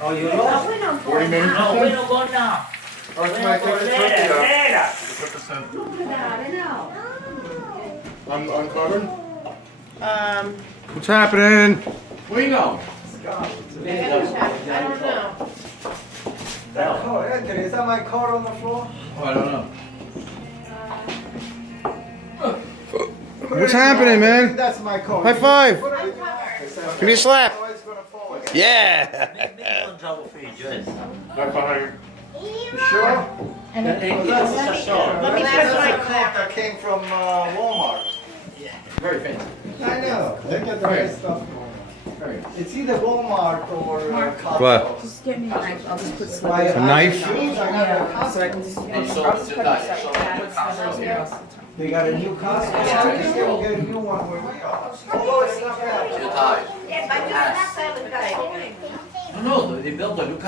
Oh, you lost? 40 minutes. No, we don't go now. Oh, it's We my don't go ticket. later, later. I'm covered. What's happening? We know. I don't know. That coat, Anthony, is that my coat on the floor? Oh, I don't know. What's happening, man? That's my coat. High five. Put it in your office. Give me a slap. Otherwise it's gonna fall again. Yeah. Make one trouble for you, Joyce. Right behind you. You sure? Well, that's Let me that's put my a coat that came from Walmart. Very fancy. I know. They get the right stuff going on. Very. It's either Walmart or Costco. What? Just get me a knife, I'll just put I- slivers. A knife? I got a Yeah, so I can Costco. just. I'll just put slivers here. They got a new Costco. Yeah. I think they'll get a new one where we are. Although it's not bad. No, no, they built a new